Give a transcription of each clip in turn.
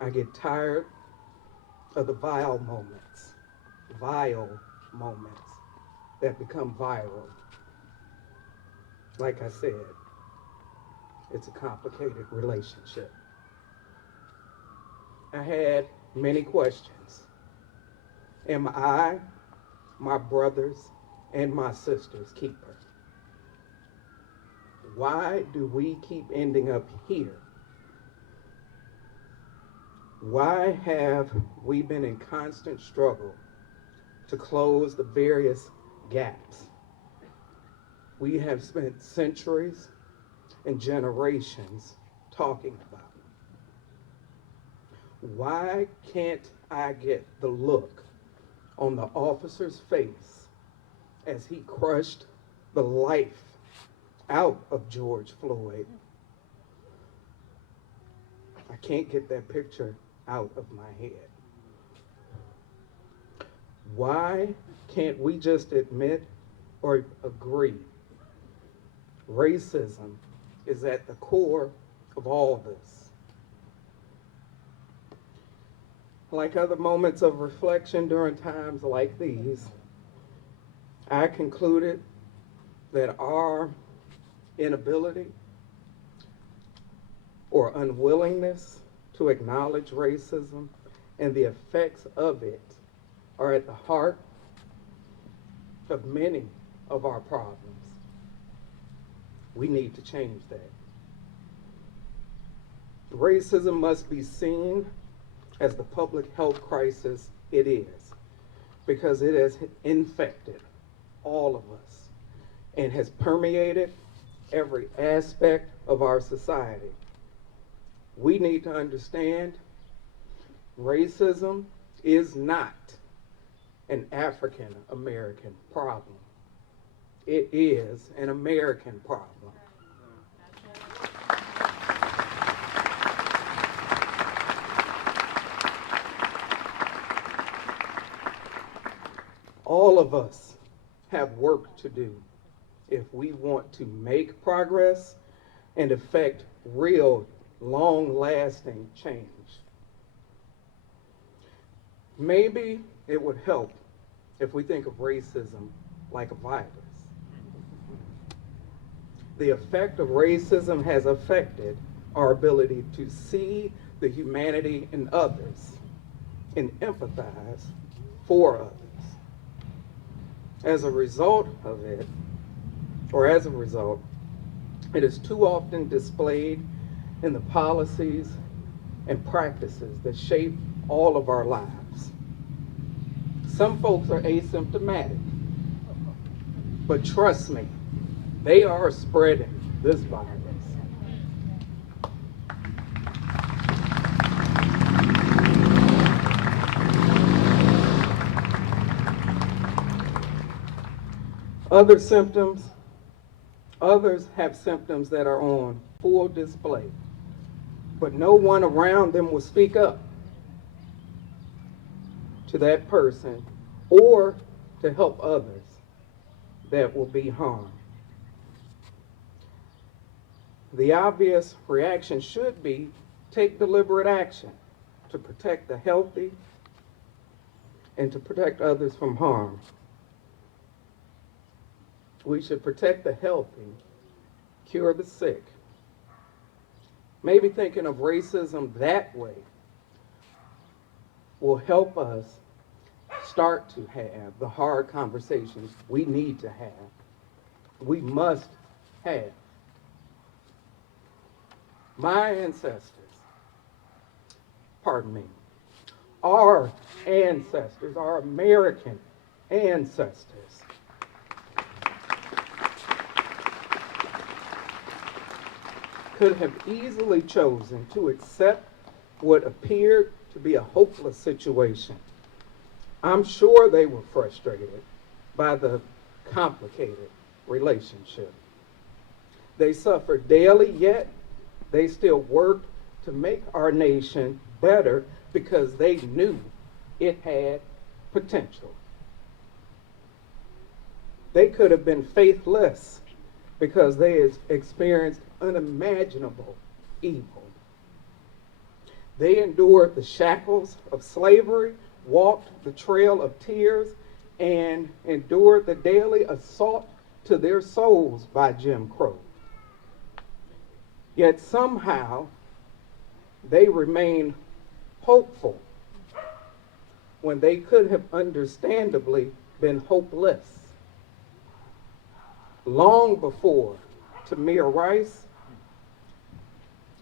I get tired of the vile moments that become viral. Like I said, it's a complicated relationship. I had many questions. Am I my brother's and my sister's keeper? Why do we keep ending up here? Why have we been in constant struggle to close the various gaps we have spent centuries and generations talking about? Why can't I get the look on the officer's face as he crushed the life out of George Floyd? I can't get that picture out of my head. Why can't we just admit or agree racism is at the core of all this? Like other moments of reflection during times like these, I concluded that our inability or unwillingness to acknowledge racism and the effects of it are at the heart of many of our problems. We need to change that. Racism must be seen as the public health crisis it is, because it has infected all of us and has permeated every aspect of our society. We need to understand racism is not an African American problem. It is an American problem. All of us have work to do if we want to make progress and effect real, long-lasting change. Maybe it would help if we think of racism like a virus. The effect of racism has affected our ability to see the humanity in others and empathize for others. As a result, it is too often displayed in the policies and practices that shape all of our lives. Some folks are asymptomatic, but trust me, they are spreading this virus. Other symptoms, others have symptoms that are on full display, but no one around them will speak up to that person or to help others that will be harmed. The obvious reaction should be take deliberate action to protect the healthy and to protect others from harm. We should protect the healthy, cure the sick. Maybe thinking of racism that way will help us start to have the hard conversations we need to have, we must have. My ancestors, pardon me, our ancestors, our American ancestors, could have easily chosen to accept what appeared to be a hopeless situation. I'm sure they were frustrated by the complicated relationship. They suffered daily, yet they still worked to make our nation better because they knew it had potential. They could have been faithless because they experienced unimaginable evil. They endured the shackles of slavery, walked the trail of tears, and endured the daily assault to their souls by Jim Crow. Yet somehow they remain hopeful when they could have understandably been hopeless. Long before Tamir Rice,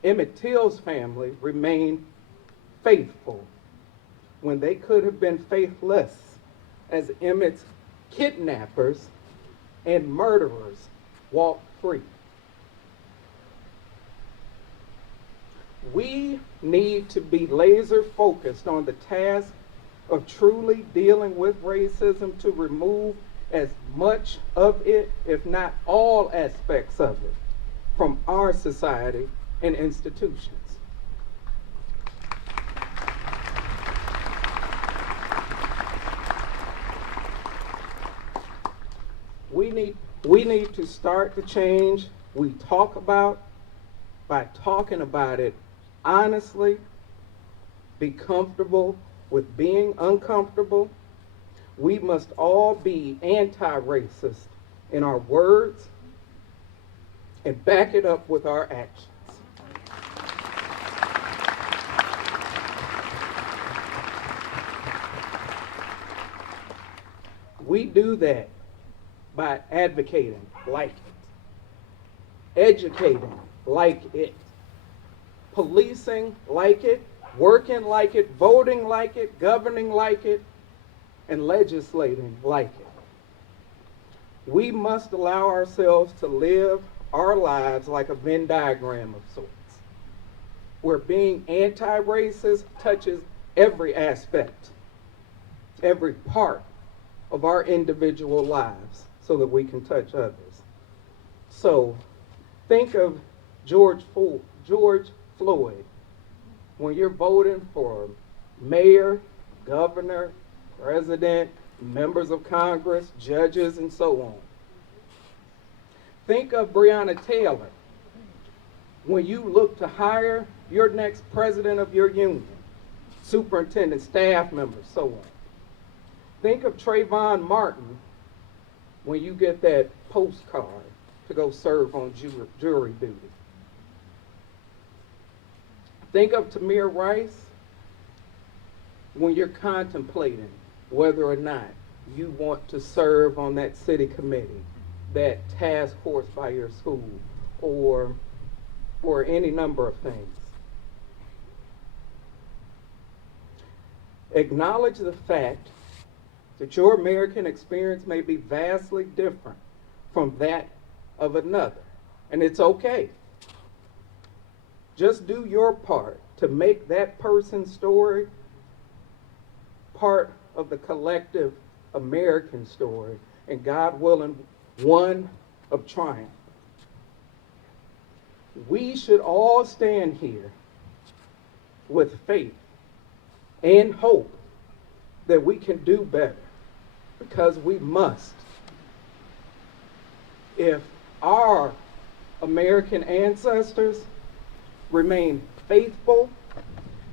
Emmett Till's family remained faithful when they could have been faithless, as Emmett's kidnappers and murderers walked free. We need to be laser focused on the task of truly dealing with racism to remove as much of it, if not all aspects of it, from our society and institutions. We need to start the change we talk about by talking about it honestly, be comfortable with being uncomfortable. We must all be anti-racist in our words and back it up with our actions. We do that by advocating like it, educating like it, policing like it, working like it, voting like it, governing like it, and legislating like it. We must allow ourselves to live our lives like a Venn diagram of sorts, where being anti-racist touches every aspect, every part of our individual lives so that we can touch others. So think of George Floyd when you're voting for mayor, governor, president, members of Congress, judges, and so on. Think of Breonna Taylor when you look to hire your next president of your union, superintendent, staff members, so on. Think of Trayvon Martin when you get that postcard to go serve on jury duty. Think of Tamir Rice when you're contemplating whether or not you want to serve on that city committee, that task force by your school, or any number of things. Acknowledge the fact that your American experience may be vastly different from that of another, and it's okay. Just do your part to make that person's story part of the collective American story, and God willing, one of triumph. We should all stand here with faith and hope that we can do better, because we must. If our American ancestors remain faithful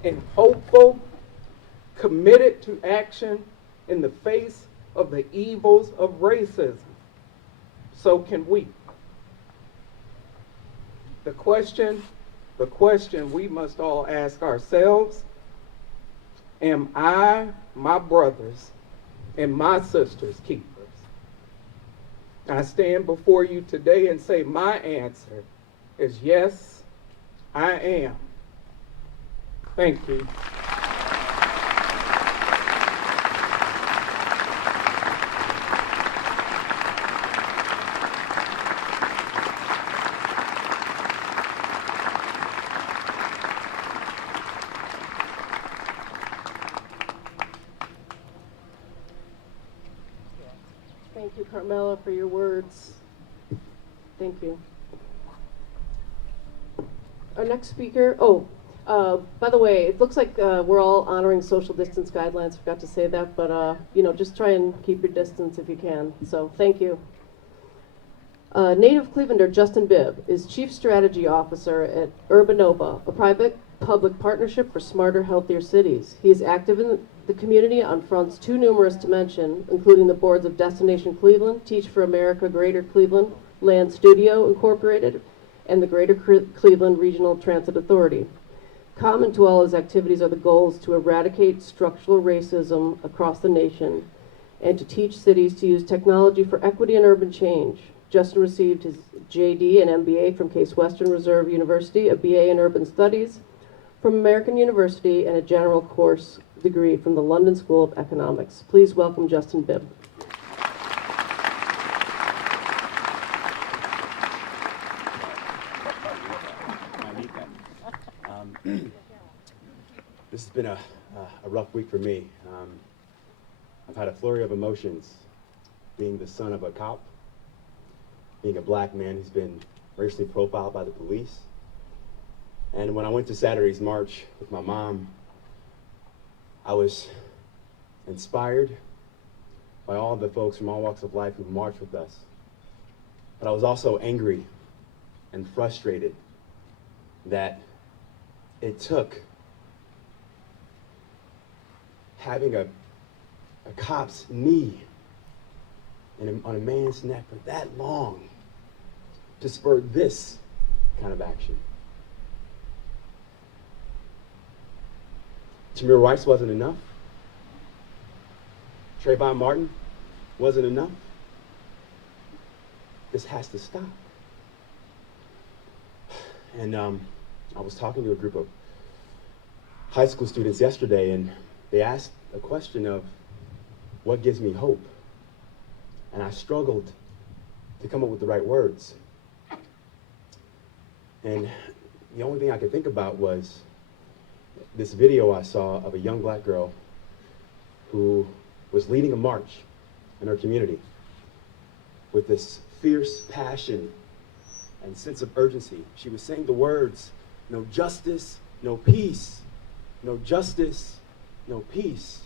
and hopeful, committed to action in the face of the evils of racism, so can we. The question we must all ask ourselves: am I my brothers and my sisters' keepers? I stand before you today and say my answer is yes, I am. Thank you. Thank you, Carmela, for your words. Thank you. Our next speaker, by the way, it looks like we're all honoring social distance guidelines. Forgot to say that, but just try and keep your distance if you can. So thank you. Native Clevelander Justin Bibb is Chief Strategy Officer at Urbanova, a private Public Partnership for Smarter, Healthier Cities. He is active in the community on fronts too numerous to mention, including the boards of Destination Cleveland, Teach for America Greater Cleveland, Land Studio Incorporated, and the Greater Cleveland Regional Transit Authority. Common to all his activities are the goals to eradicate structural racism across the nation and to teach cities to use technology for equity and urban change. Justin received his JD and MBA from Case Western Reserve University, a BA in Urban Studies from American University, and a general course degree from the London School of Economics. Please welcome Justin Bibb. This has been a rough week for me. I've had a flurry of emotions, being the son of a cop, being a black man who's been racially profiled by the police. And when I went to Saturday's march with my mom, I was inspired by all the folks from all walks of life who marched with us. But I was also angry and frustrated that it took having a cop's knee on a man's neck for that long to spur this kind of action. Tamir Rice wasn't enough. Trayvon Martin wasn't enough. This has to stop. And I was talking to a group of high school students yesterday, and they asked a question of what gives me hope? And I struggled to come up with the right words. And the only thing I could think about was this video I saw of a young black girl who was leading a march in her community with this fierce passion and sense of urgency. She was saying the words, "No justice, no peace. No justice, no peace."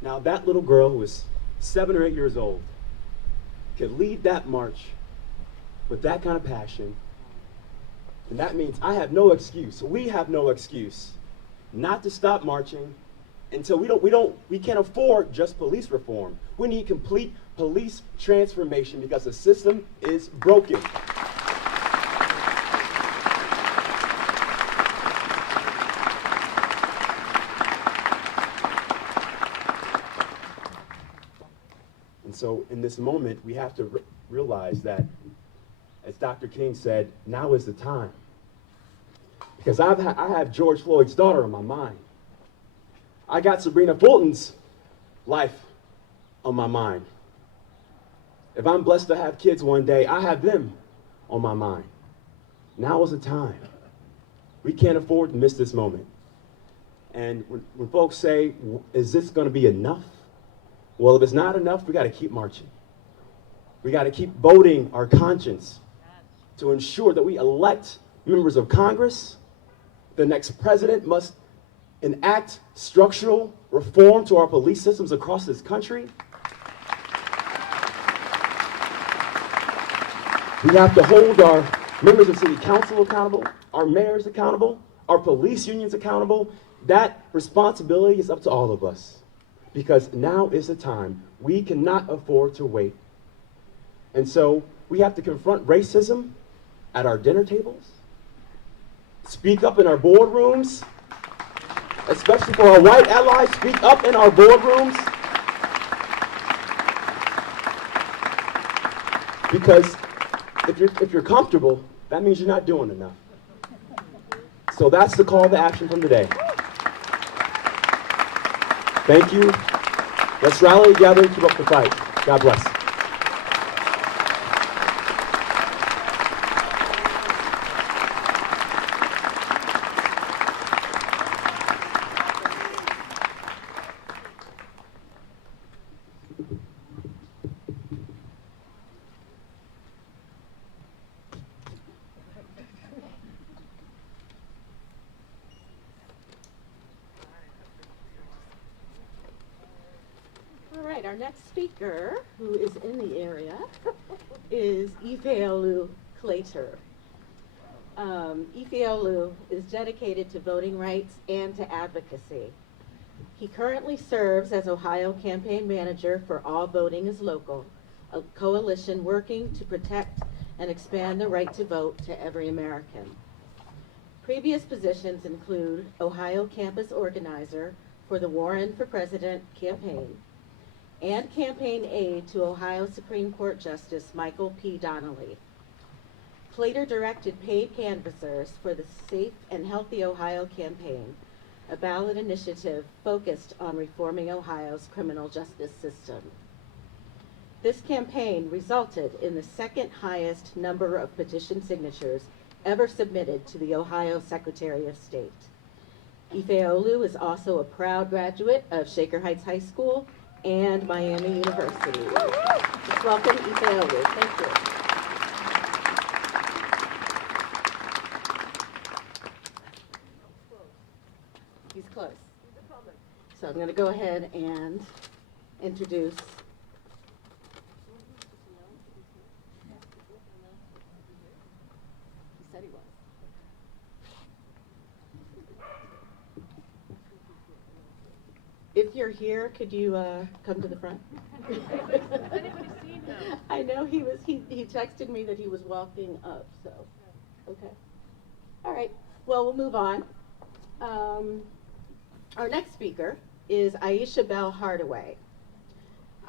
Now that little girl who was 7 or 8 years old could lead that march with that kind of passion. And that means I have no excuse, we have no excuse not to stop marching until we can't afford just police reform. We need complete police transformation because the system is broken. And so in this moment, we have to realize that, as Dr. King said, now is the time. Because I have George Floyd's daughter on my mind. I got Sabrina Fulton's life on my mind. If I'm blessed to have kids one day, I have them on my mind. Now is the time. We can't afford to miss this moment. And when folks say, is this going to be enough? Well, if it's not enough, we got to keep marching. We got to keep voting our conscience to ensure that we elect members of Congress. The next president must enact structural reform to our police systems across this country. We have to hold our members of city council accountable, our mayors accountable, our police unions accountable. That responsibility is up to all of us, because now is the time. We cannot afford to wait. And so we have to confront racism at our dinner tables, speak up in our boardrooms, especially for our white allies, speak up in our boardrooms. Because if you're comfortable, that means you're not doing enough. So that's the call to action from today. Thank you. Let's rally together and keep up the fight. God bless. All right, our next speaker, who is in the area, is Ifeolu Claytor. Ifeolu is dedicated to voting rights and to advocacy. He currently serves as Ohio Campaign Manager for All Voting is Local, a coalition working to protect and expand the right to vote to every American. Previous positions include Ohio Campus Organizer for the Warren for President campaign and campaign aide to Ohio Supreme Court Justice Michael P. Donnelly. Plater directed paid canvassers for the Safe and Healthy Ohio campaign, a ballot initiative focused on reforming Ohio's criminal justice system. This campaign resulted in the second highest number of petition signatures ever submitted to the Ohio Secretary of State. Ifeolu is also a proud graduate of Shaker Heights High School and Miami University. Let's welcome Ifeolu. Thank you. He's close. So I'm going to go ahead and introduce. He said he was. If you're here, could you come to the front? Has anybody seen him? I know he texted me that he was walking up, so, okay. All right, well, we'll move on. Our next speaker is Aisha Bell Hardaway.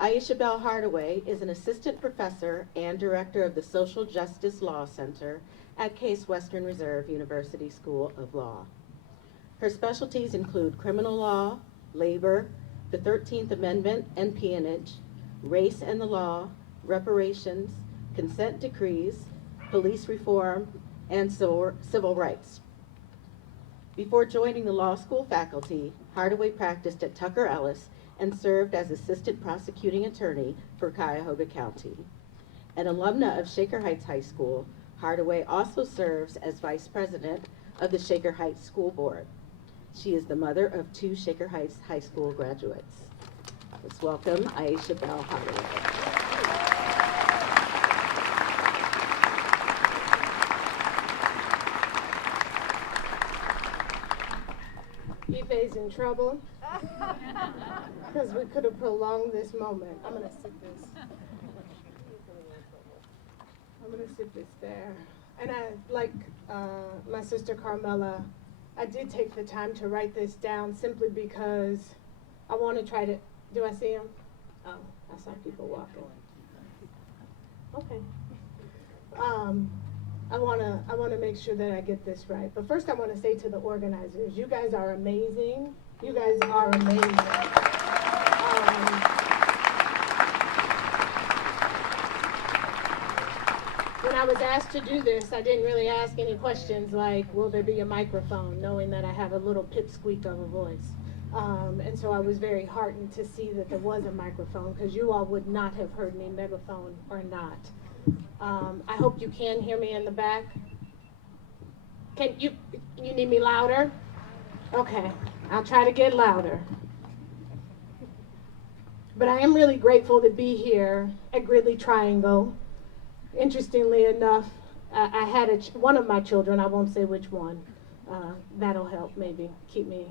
Aisha Bell Hardaway is an assistant professor and director of the Social Justice Law Center at Case Western Reserve University School of Law. Her specialties include criminal law, labor, the 13th Amendment and peonage, race and the law, reparations, consent decrees, police reform, and civil rights. Before joining the law school faculty, Hardaway practiced at Tucker Ellis and served as assistant prosecuting attorney for Cuyahoga County. An alumna of Shaker Heights High School, Hardaway also serves as vice president of the Shaker Heights School Board. She is the mother of 2 Shaker Heights High School graduates. Let's welcome Aisha Bell Hardaway. Ife's in trouble because we could have prolonged this moment. I'm gonna sit this there. And I, like my sister Carmela, I did take the time to write this down simply because I want to try to. Do I see him? Oh, I saw people walking. Okay. I want to make sure that I get this right. But first I want to say to the organizers, you guys are amazing. You guys are amazing. When I was asked to do this, I didn't really ask any questions like, will there be a microphone, knowing that I have a little pipsqueak of a voice. And so I was very heartened to see that there was a microphone, because you all would not have heard me, megaphone or not. I hope you can hear me in the back. Can you need me louder? Okay, I'll try to get louder. But I am really grateful to be here at Gridley Triangle. Interestingly enough, I had one of my children, I won't say which one, that'll help maybe keep me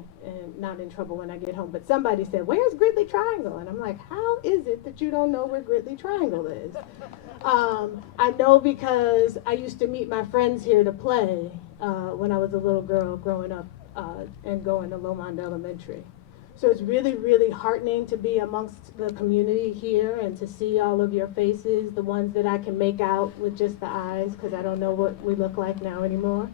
not in trouble when I get home. But somebody said, where's Gridley Triangle? And I'm like, how is it that you don't know where Gridley Triangle is? I know because I used to meet my friends here to play when I was a little girl growing up and going to Lomond Elementary. So it's really, really heartening to be amongst the community here and to see all of your faces, the ones that I can make out with just the eyes, because I don't know what we look like now anymore.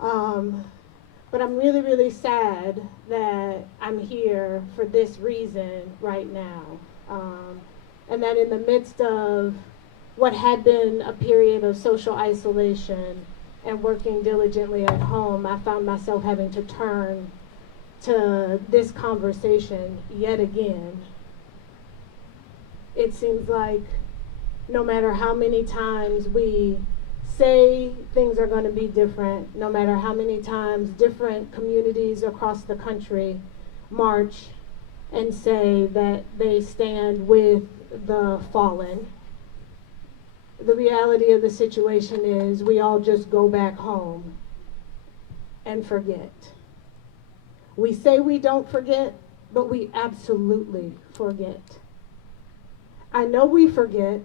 But I'm really, really sad that I'm here for this reason right now. And that in the midst of what had been a period of social isolation and working diligently at home, I found myself having to turn to this conversation yet again. It seems like no matter how many times we say things are going to be different, no matter how many times different communities across the country march and say that they stand with the fallen, the reality of the situation is we all just go back home and forget. We say we don't forget, but we absolutely forget. I know we forget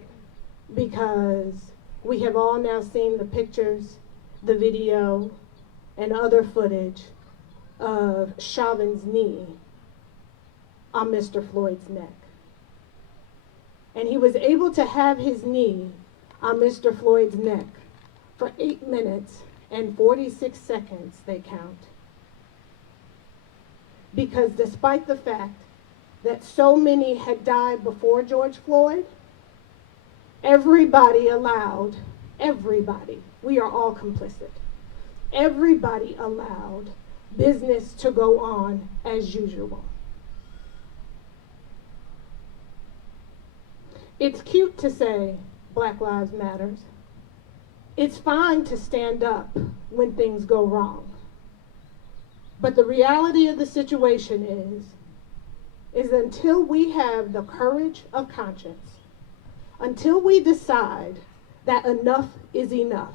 because we have all now seen the pictures, the video, and other footage of Chauvin's knee on Mr. Floyd's neck. And he was able to have his knee on Mr. Floyd's neck for 8 minutes and 46 seconds, they count. Because despite the fact that so many had died before George Floyd, everybody, we are all complicit, everybody allowed business to go on as usual. It's cute to say Black Lives Matters. It's fine to stand up when things go wrong. But the reality of the situation is until we have the courage of conscience, until we decide that enough is enough,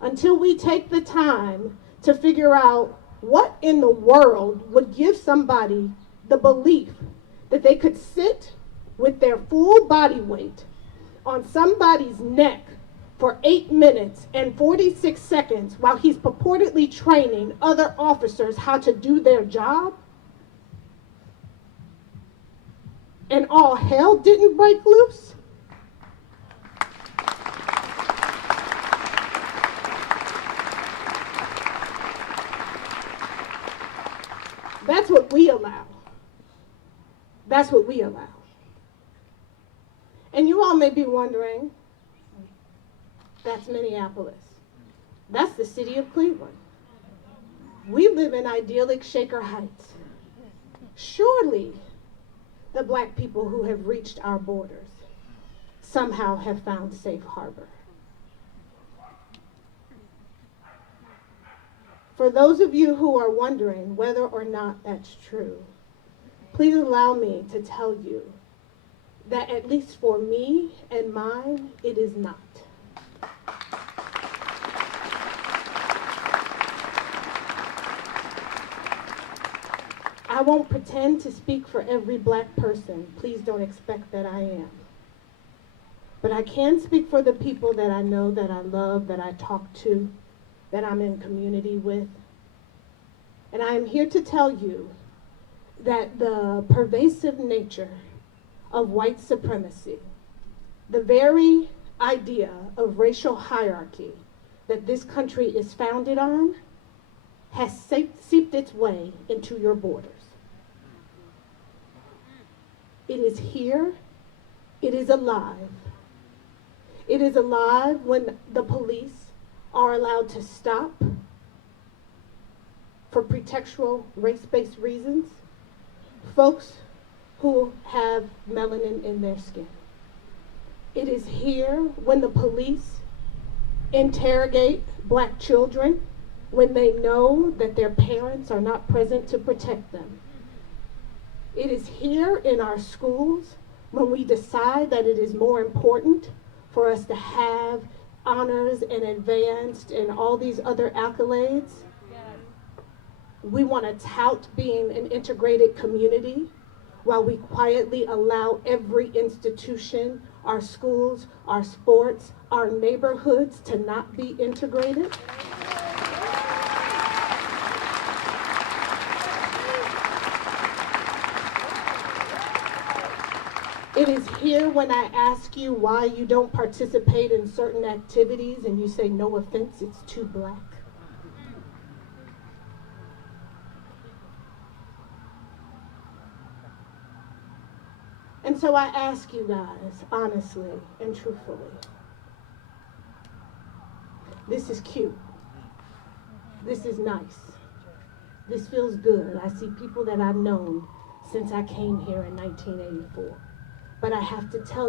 until we take the time to figure out what in the world would give somebody the belief that they could sit with their full body weight on somebody's neck for 8 minutes and 46 seconds while he's purportedly training other officers how to do their job, and all hell didn't break loose? That's what we allow. That's what we allow. And you all may be wondering, that's Minneapolis. That's the city of Cleveland. We live in idyllic Shaker Heights. Surely the black people who have reached our borders somehow have found safe harbor. For those of you who are wondering whether or not that's true, please allow me to tell you that at least for me and mine, it is not. I won't pretend to speak for every black person. Please don't expect that I am. But I can speak for the people that I know, that I love, that I talk to, that I'm in community with. And I am here to tell you that the pervasive nature of white supremacy, the very idea of racial hierarchy that this country is founded on, has seeped its way into your borders. It is here. It is alive. It is alive when the police are allowed to stop for pretextual race-based reasons folks who have melanin in their skin. It is here when the police interrogate black children when they know that their parents are not present to protect them. It is here in our schools when we decide that it is more important for us to have honors and advanced and all these other accolades. We want to tout being an integrated community while we quietly allow every institution, our schools, our sports, our neighborhoods to not be integrated. It is here when I ask you why you don't participate in certain activities and you say, no offense, it's too black. And so I ask you guys, honestly and truthfully, this is cute. This is nice. This feels good. I see people that I've known since I came here in 1984. But I have to tell you,